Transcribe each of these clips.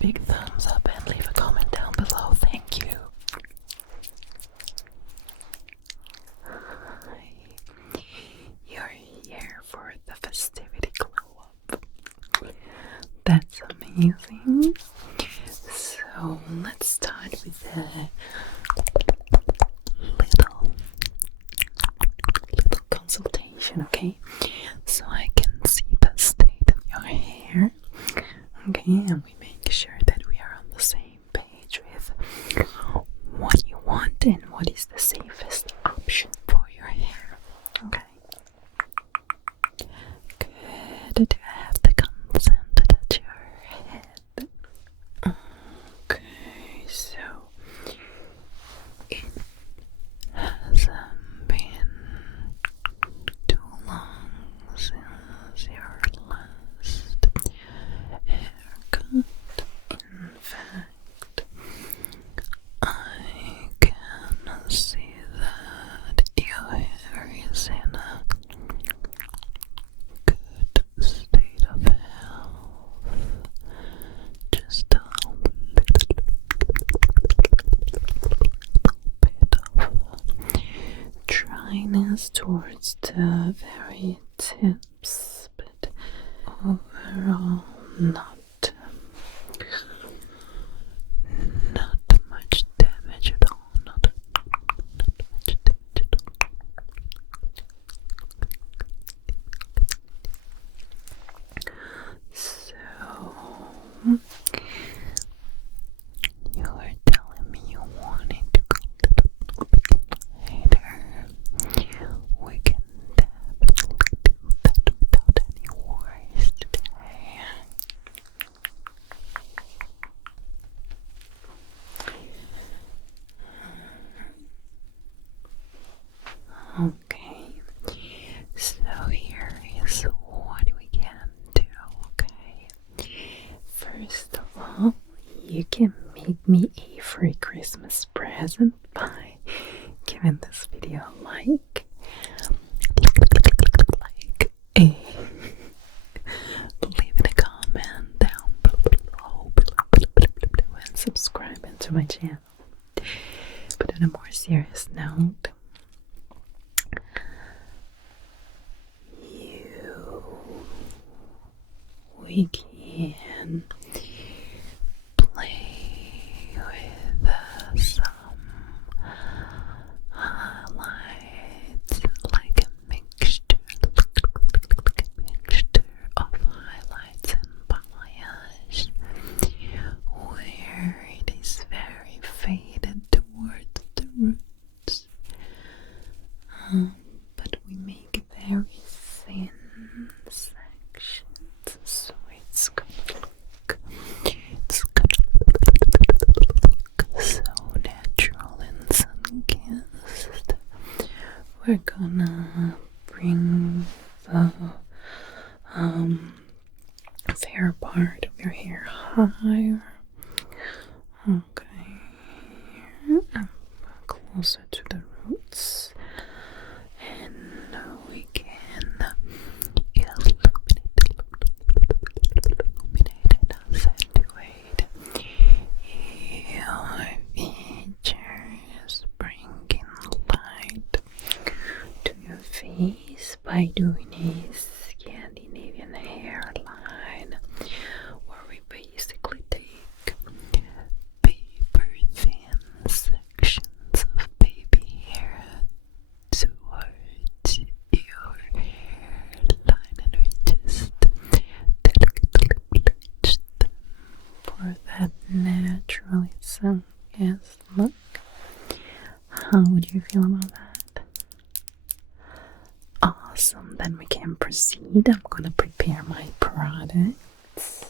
big thumbs up and leave a comment down below. Thank you. You're here for the festivity glow up. That's amazing. So let's start with a little consultation, okay? So I can see the state of your hair, okay? And we make sure that we are on the same page with what you want and what is the safest option for your hair, okay? Good. Do I have the consent to touch your head? Okay, so it hasn't been too long since your last haircut. In fact, I can see that your hair is in a good state of health. Just a little bit of dryness towards the very tips, but overall not much damage at all. Not much damage at all. So you were telling me you wanted to go a little bit later. We can definitely do that without any worries today. Okay, so here is what we can do, okay? First of all, you can make me a free Christmas present by giving this video a like, leaving a comment down below, and subscribing to my channel. But on a more serious note, we can play with some highlights, like a mixture of highlights and balayage, where it is very faded towards the roots, but we make very thin sections. So it's gonna look so natural and sun-kissed. We're gonna bring the fair part of your hair higher. Okay, closer to the roots, and we can illuminate and accentuate your features, bringing light to your face by doing a Scandinavian hairline, where we basically take paper thin sections of baby hair towards your hairline, and we just delicately bleach them for that naturally sun-kissed look. How would you feel about that? Awesome, then we can proceed. I'm gonna prepare my products.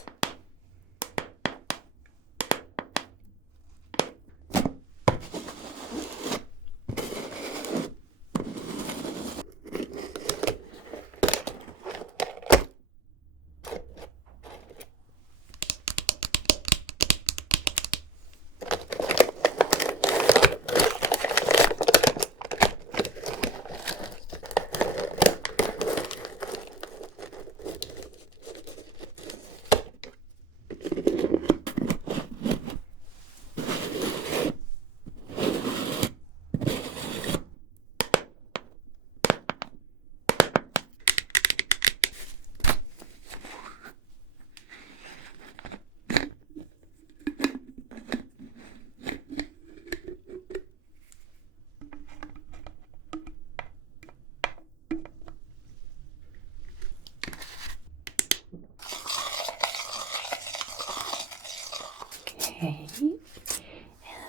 Okay,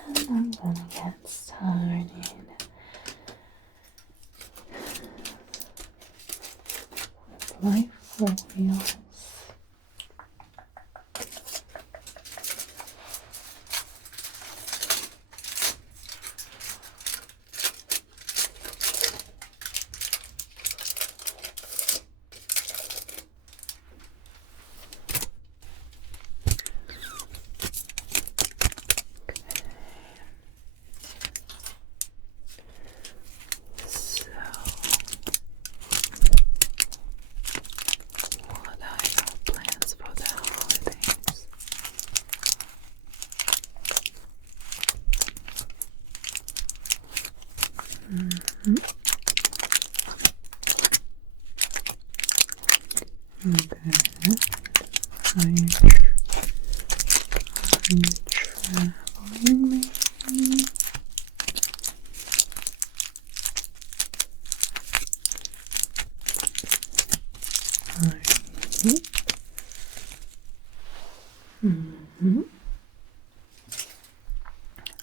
and I'm gonna get started. My foils.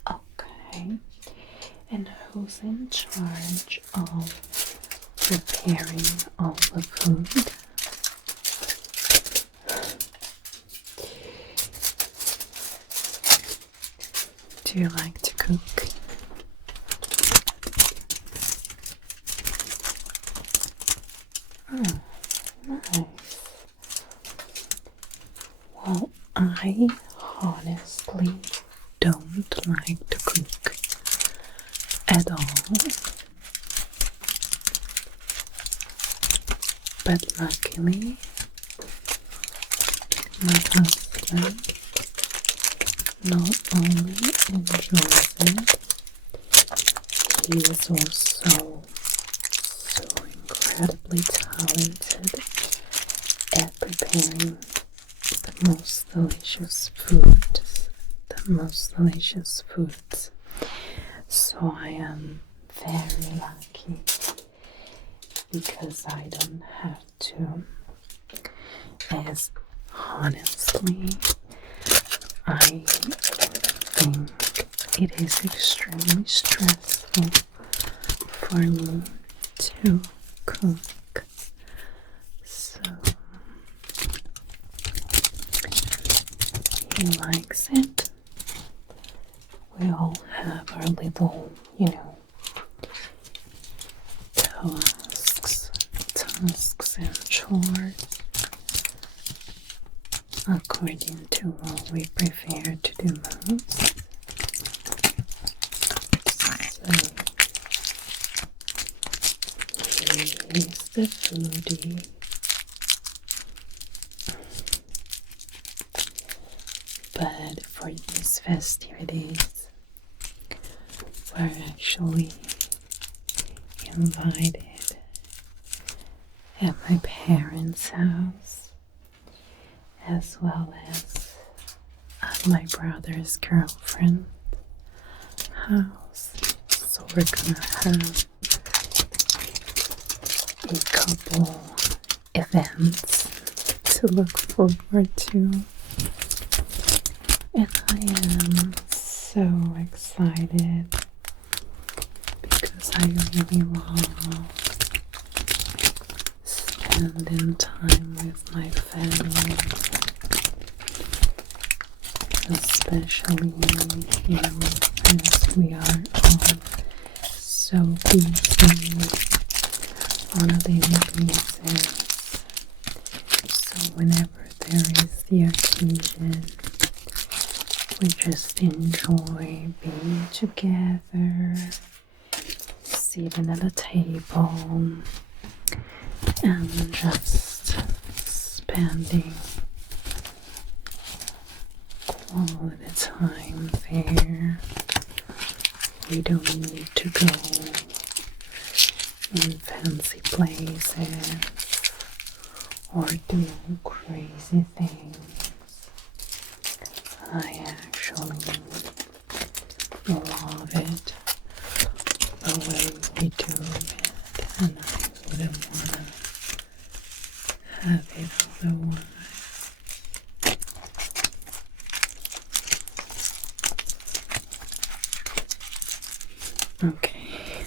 Okay, and who's in charge of preparing all the food? Do you like to cook? Oh, nice. Well, I honestly don't like to cook at all. But luckily, my husband not only enjoys it, he is also so incredibly talented at preparing the most delicious foods. So I am very lucky because I don't have to. As honestly, I think it is extremely stressful for me to cook. So he likes it. We all have our little, tasks and chores according to what we prefer to do most. So he's the foodie. But for these festivities, we're actually invited at my parents' house, as well as at my brother's girlfriend's house. So we're gonna have a couple events to look forward to. And I am so excited because I really love spending time with my family, especially, as we are all so busy on a daily basis. So whenever there is the occasion, we just enjoy being together, sitting at a table, and just spending quality time there. We don't need to go in fancy places or do crazy things. I actually love it the way we do it, and I wouldn't want to have it otherwise. Okay.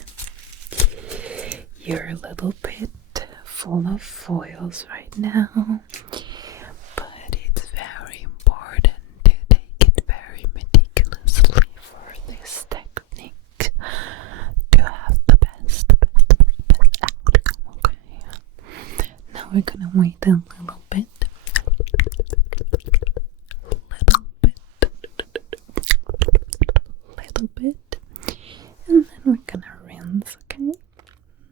You're a little bit full of foils right now, but it's very important to take it very meticulously for this technique to have the best outcome, okay? Now we're gonna wait a little bit, and then we're gonna rinse, okay?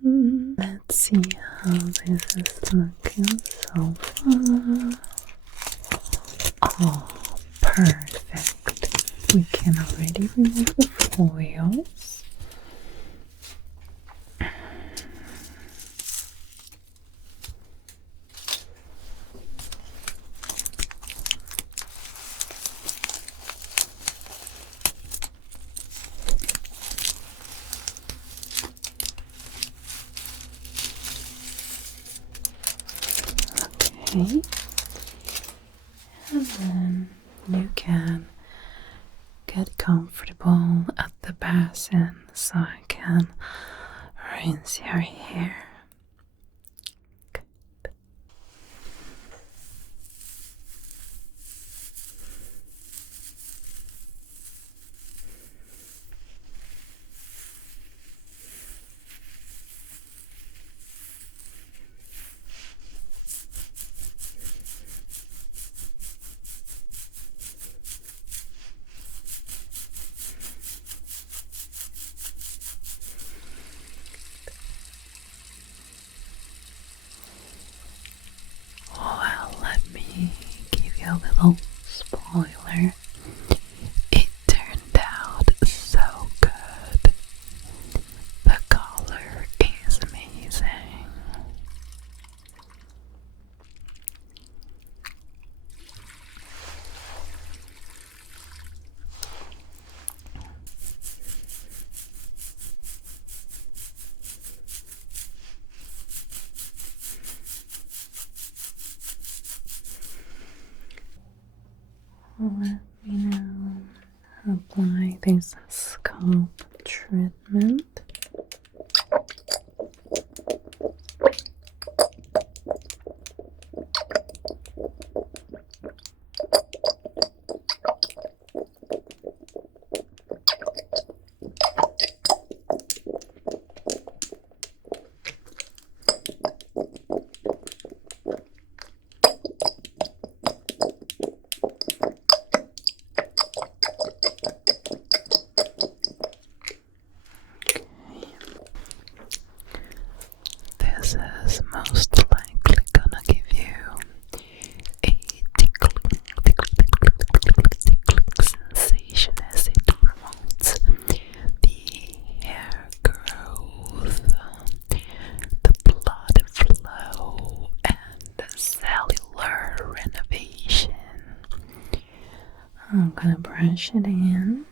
Let's see how this is looking so far. Oh, perfect. We can already remove the foils. Okay, and then you can get comfortable at the basin so I can rinse your hair. Good. Well, let me give you a little spoiler. It turned out so good. The color is amazing. Let me now apply this scalp treatment. This is most likely gonna give you a tickling sensation as it promotes the hair growth, the blood flow, and the cellular renovation. I'm gonna brush it in.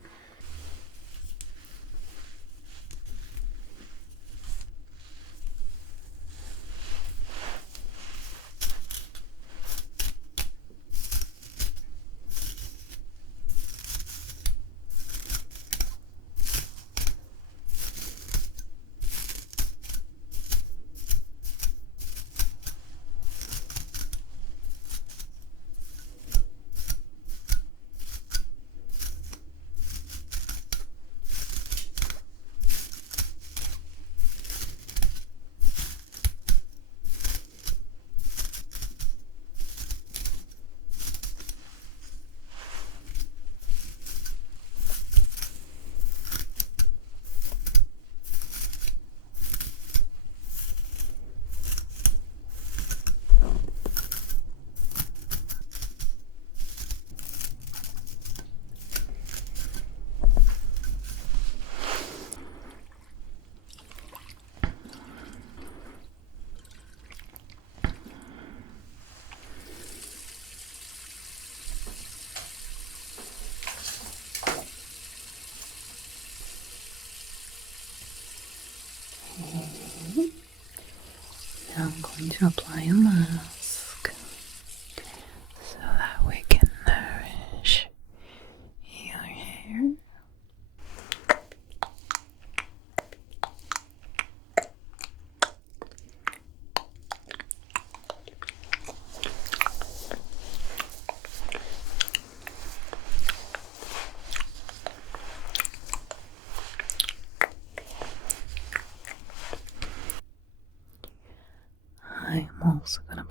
Now I'm going to apply a mask so that we can nourish your hair.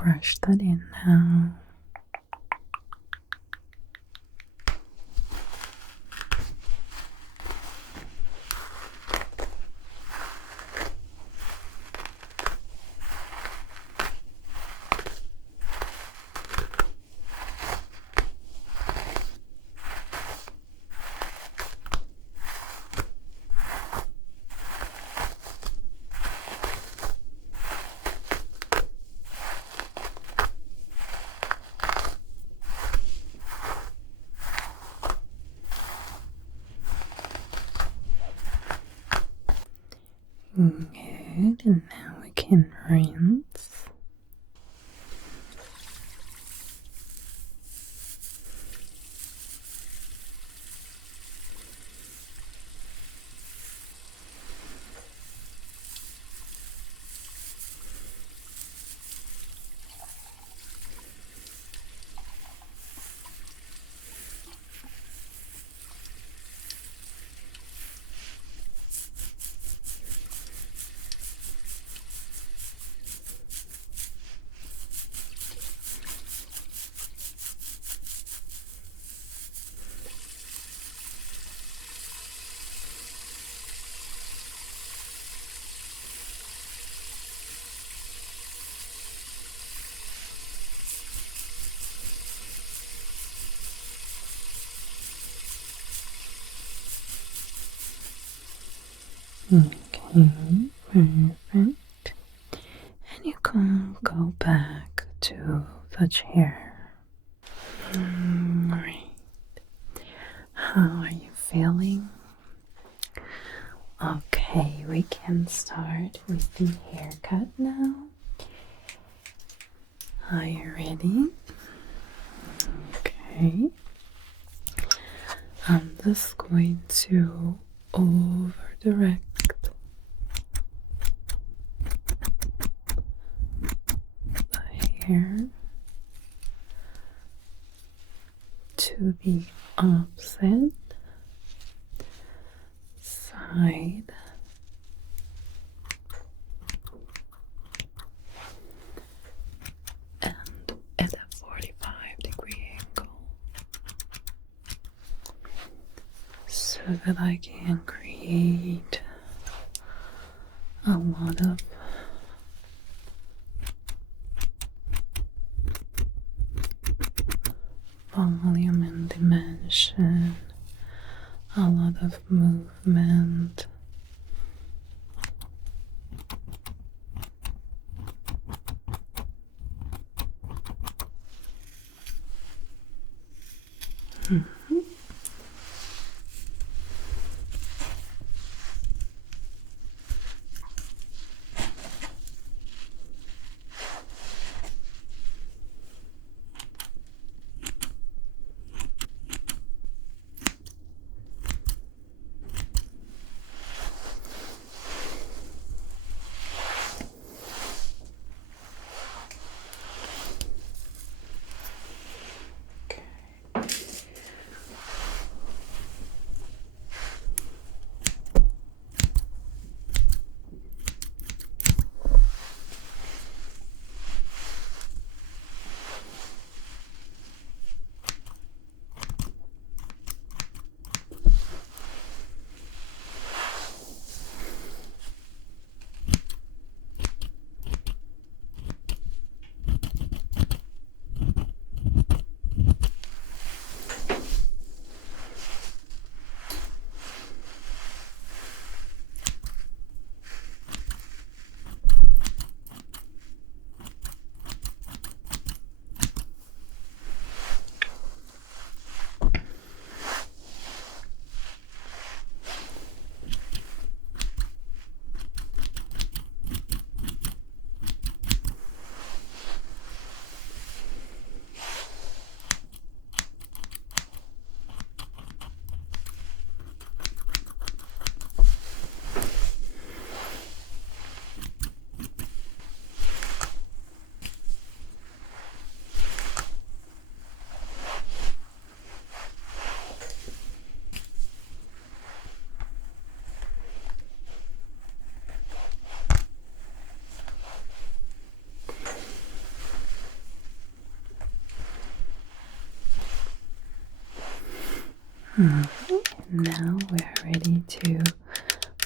brush that in now. Good, and now we can rinse. Okay, perfect. And you can go back to the chair. Alright. How are you feeling? Okay, we can start with the haircut now. Are you ready? Okay. I'm just going to over direct the hair to the opposite side. And at a 45-degree angle, so that I can create a lot of volume and dimension, a lot of movement. Now we're ready to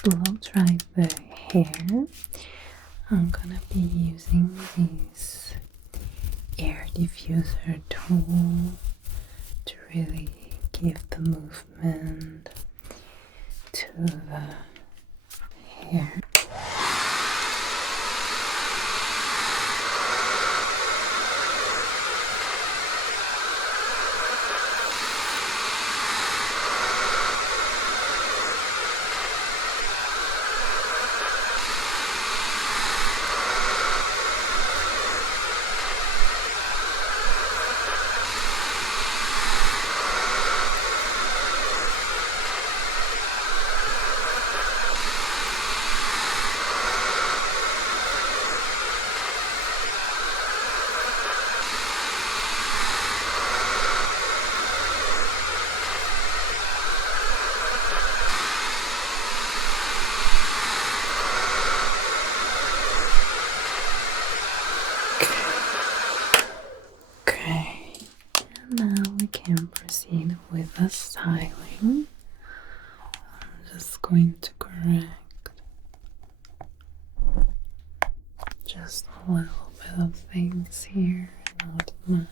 blow dry the hair. I'm gonna be using this air diffuser tool to really give the movement to the hair. Okay, and now we can proceed with the styling. I'm just going to correct just a little bit of things here, not much.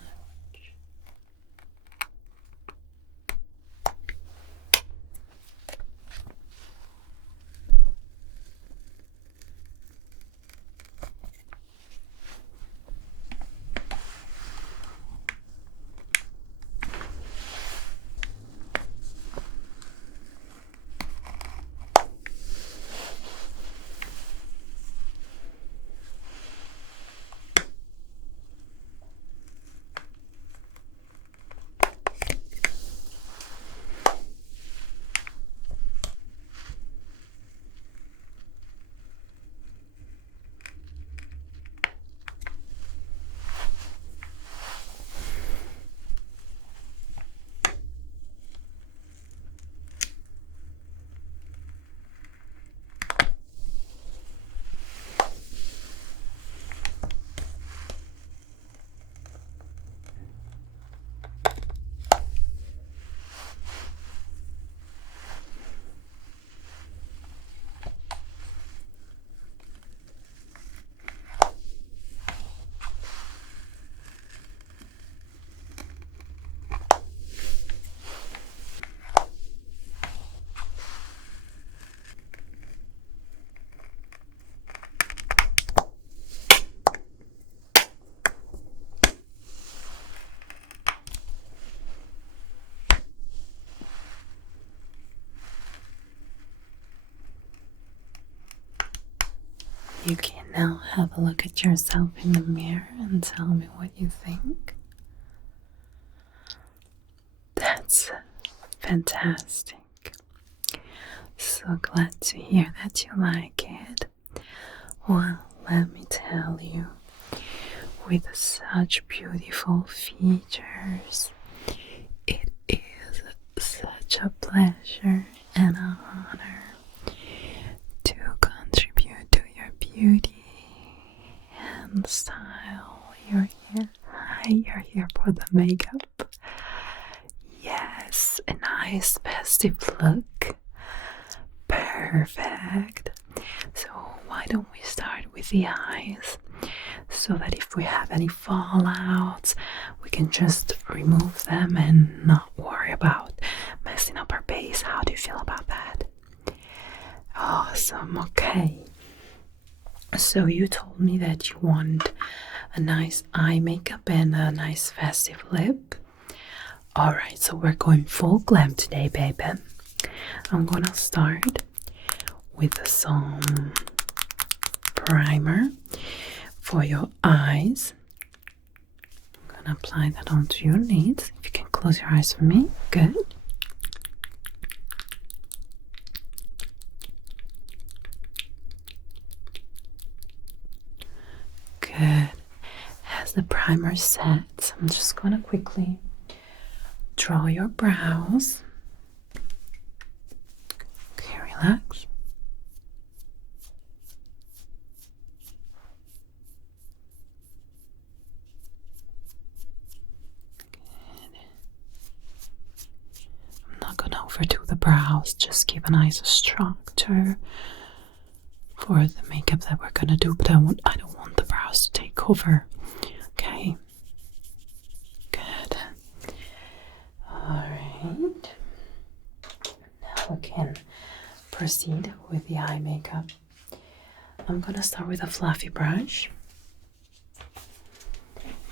You can now have a look at yourself in the mirror and tell me what you think. That's fantastic. So glad to hear that you like it. Well, let me tell you, with such beautiful features, it is such a pleasure and an honor to contribute to your beauty and style. You're here. Hi, you're here for the makeup. Yes, a nice festive look. Perfect. So why don't we start with the eyes, so that if we have any fallouts, we can just remove them and not worry about messing up our base. How do you feel about that? Awesome. Okay. So you told me that you want a nice eye makeup and a nice festive lip. Alright, so we're going full glam today, baby. I'm gonna start with some primer for your eyes. I'm gonna apply that onto your lids. If you can close your eyes for me. Good. Good. As the primer sets, I'm just gonna quickly draw your brows. Okay, relax. not gonna overdo the brows, just give a nice structure for the makeup that we're gonna do, but I don't want the brows to take over. Okay. Good. Alright. Now we can proceed with the eye makeup. I'm gonna start with a fluffy brush.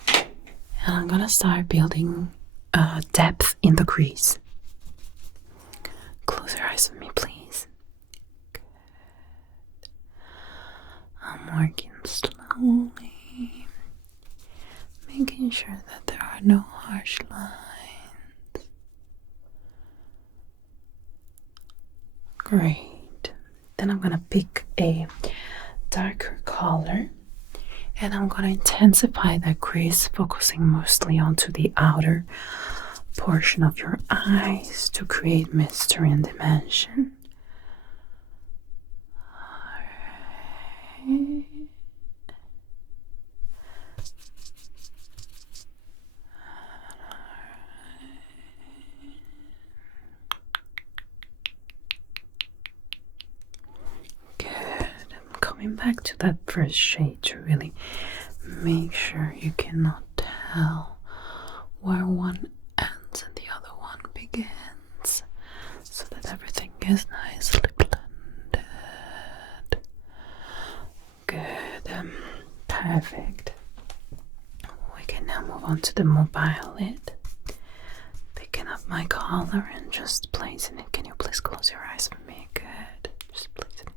And I'm gonna start building depth in the crease. Close your eyes with me, please. Good. I'm working slowly, making sure that there are no harsh lines. Great. Then I'm gonna pick a darker color and I'm gonna intensify that crease, focusing mostly onto the outer portion of your eyes to create mystery and dimension. Alright. Coming back to that first shade to really make sure you cannot tell where one ends and the other one begins, so that everything is nicely blended. Good. Perfect. We can now move on to the mobile lid. Picking up my color and just placing it. Can you please close your eyes for me? Good. Just placing it.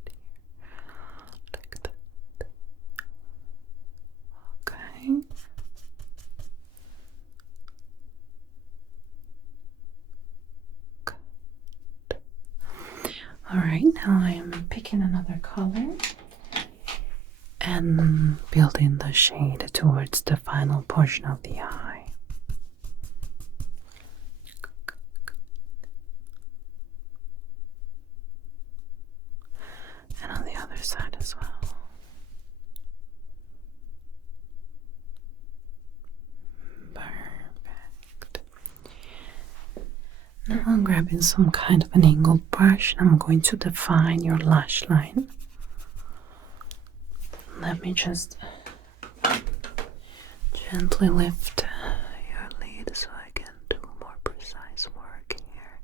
Alright, now I am picking another color and building the shade towards the final portion of the eye. And on the other side as well. Now I'm grabbing some kind of an angled brush and I'm going to define your lash line. Let me just gently lift your lid so I can do more precise work here.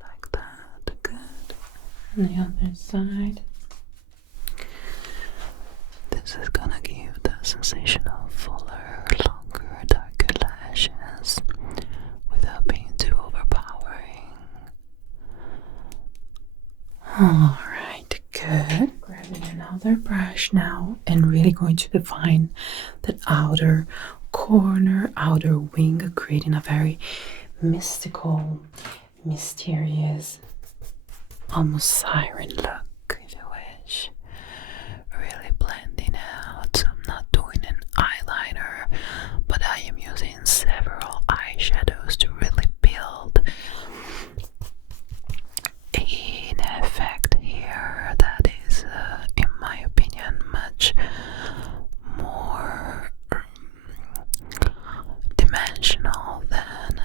Like that. Good. And the other side. This is gonna give the sensation of fuller, longer, darker lashes without being too overpowering. Alright, good. Grabbing another brush now and really going to define that outer corner, outer wing, creating a very mystical, mysterious, almost siren look, if you wish. Really blending out. So I'm not doing an eyeliner, but I am using several eyeshadows to really build an effect here that is, in my opinion, much more dimensional than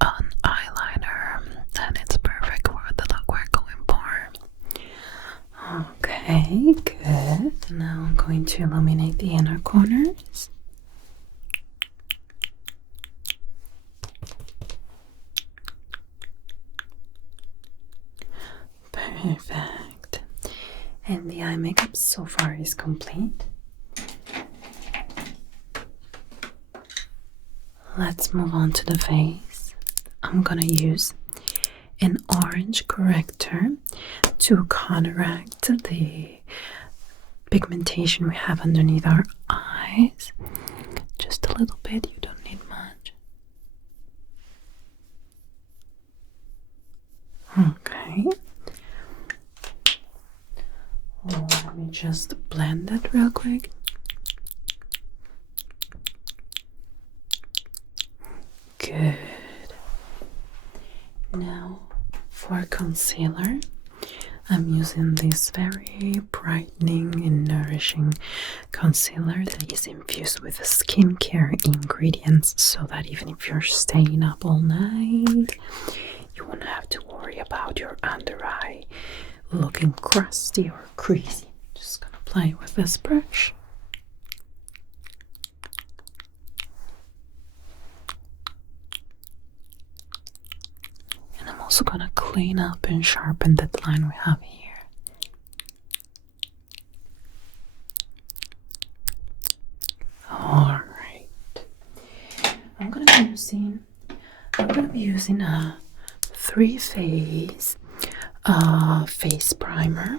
an eyeliner, and it's perfect for the look we're going for. Okay, good. Now I'm going to illuminate the inner corners. Perfect. And the eye makeup so far is complete. Let's move on to the face. I'm gonna use an orange corrector to counteract the pigmentation we have underneath our eyes. Just a little bit, you don't need much. Okay. Let me just blend that real quick. Good. Now for concealer, I'm using this very brightening and nourishing concealer that is infused with skincare ingredients, so that even if you're staying up all night, your under eye looking crusty or creasy. Just gonna play with this brush. And I'm also gonna clean up and sharpen that line we have here. Alright. I'm gonna be using a 3-phase face primer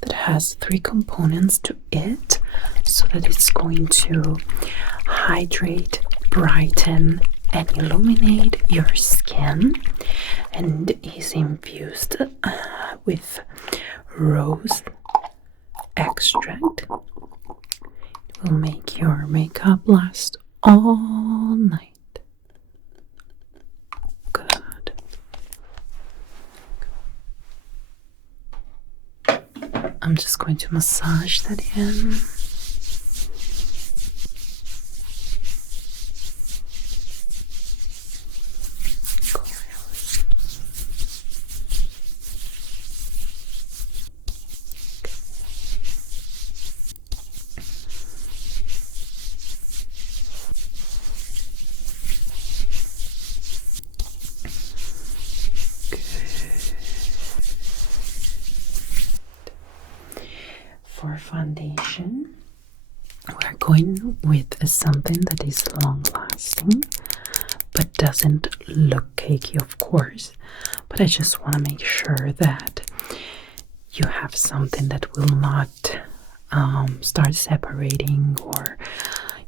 that has 3 components to it, so that it's going to hydrate, brighten, and illuminate your skin, and is infused with rose extract. It will make your makeup last all night. Good. I'm just going to massage that in. For foundation, we're going with something that is long lasting but doesn't look cakey, of course, but I just want to make sure that you have something that will not start separating or,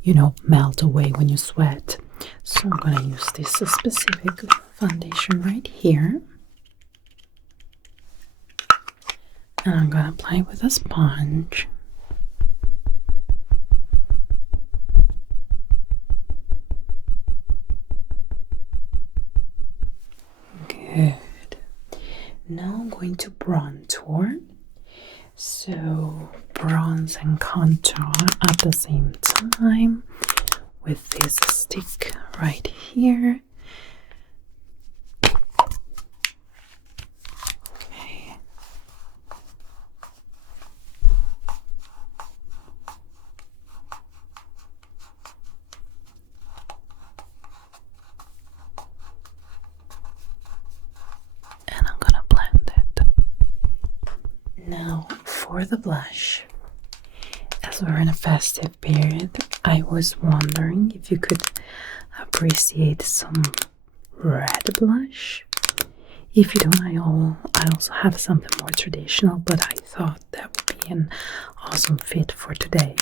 you know, melt away when you sweat. So I'm going to use this specific foundation right here. And I'm going to apply with a sponge. Good. Now I'm going to bronzer. So bronze and contour at the same time with this stick right here. Now for the blush, as we're in a festive period, I was wondering if you could appreciate some red blush. If you don't, I also have something more traditional, but I thought that would be an awesome fit for today.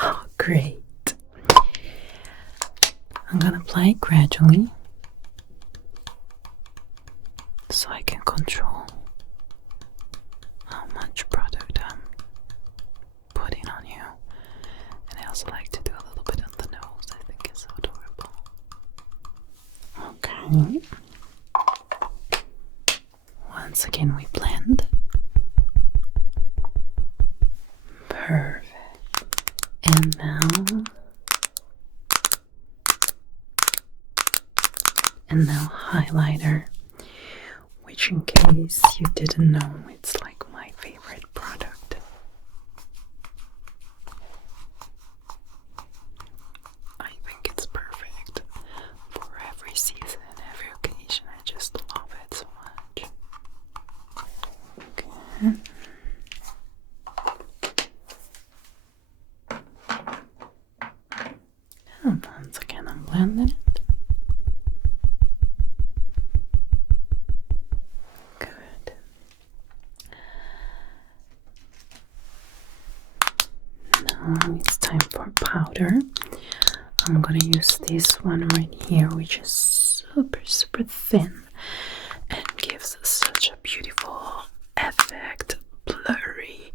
Oh, great. I'm gonna apply it gradually so I can control how much product I'm putting on you. And I also like to do a little bit on the nose. I think it's so adorable. Okay. Once again we blend. Perfect. And now highlighter, which in case you didn't know, it's like my favorite product. I think it's perfect for every season, every occasion. I just love it so much. Okay. And once again I'm blending it. It's time for powder. I'm gonna use this one right here, which is super thin and gives such a beautiful effect, blurry,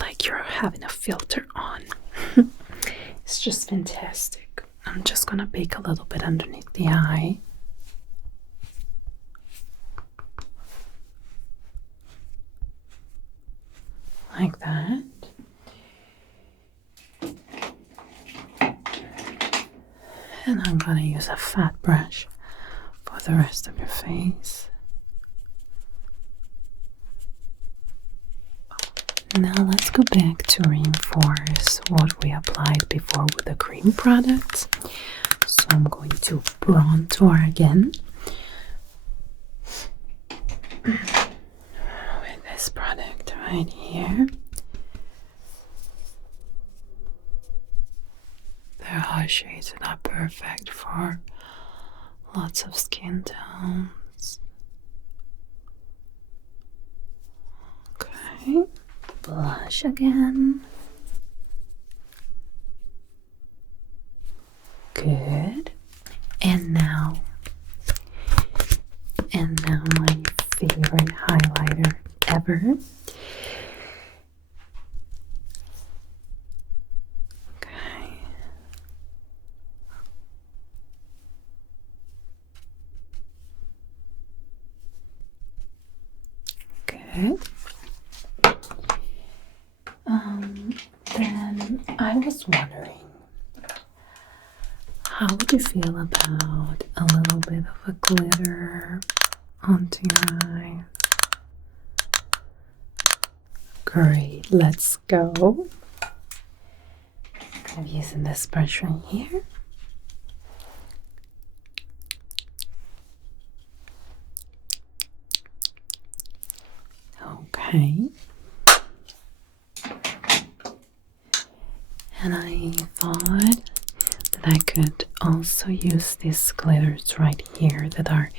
like you're having a filter on. It's just fantastic. I'm just gonna bake a little bit underneath the eye. Like that. And I'm gonna use a fat brush for the rest of your face. Now let's go back to reinforce what we applied before with the cream products. So I'm going to bronzer again with this product right here. There are shades that are perfect for lots of skin tones. Okay, blush again. Good. And now my favorite highlighter ever. Okay. Good. Then I was wondering, how would you feel about a little bit of a glitter onto your eyes? Great, let's go. I'm using this brush right here. Okay. And I thought that I could also use these glitters right here that are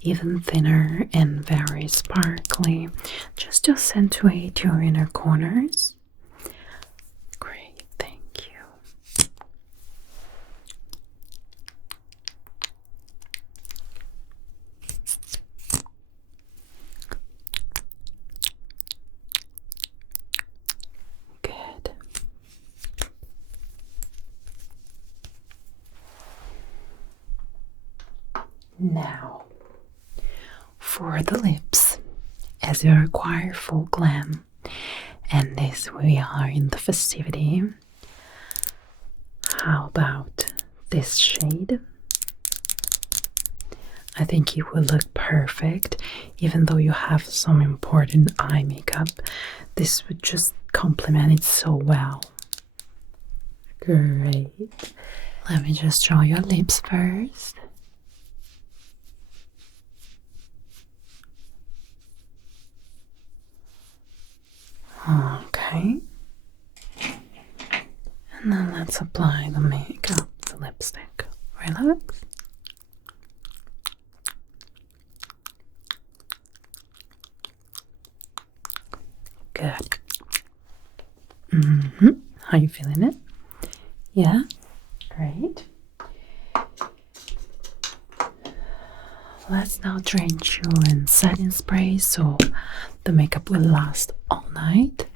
even thinner and very sparkly, just to accentuate your inner corners. Great, thank you. Good. Now, for the lips, as you require full glam, and as we are in the festivity, how about this shade? I think it will look perfect, even though you have some important eye makeup. This would just complement it so well. Great. Let me just draw your lips first. Okay. And then let's apply the makeup, the lipstick. Relax. Good. How you feeling it? Yeah? Great. Let's now drench you in setting spray so the makeup will last all night.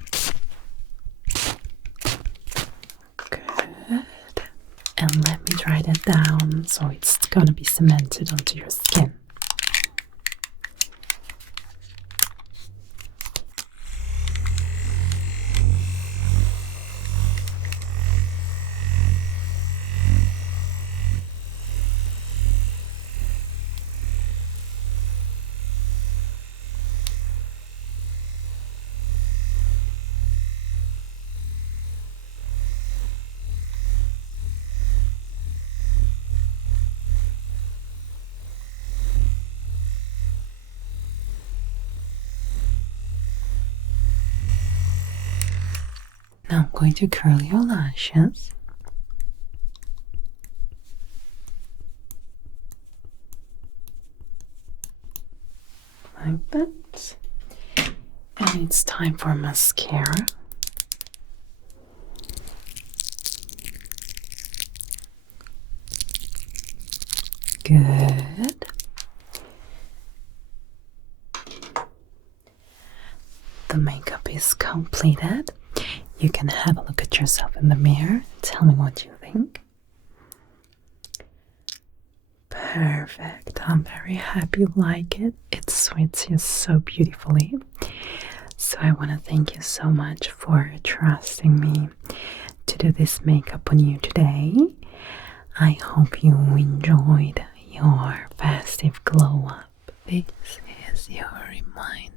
Good. And let me dry that down so it's gonna be cemented onto your skin. Now I'm going to curl your lashes. Like that. And it's time for mascara. Good. The makeup is completed. You can have a look at yourself in the mirror. Tell me what you think. Perfect. I'm very happy you like it. It suits you so beautifully. So I want to thank you so much for trusting me to do this makeup on you today. I hope you enjoyed your festive glow up. This is your reminder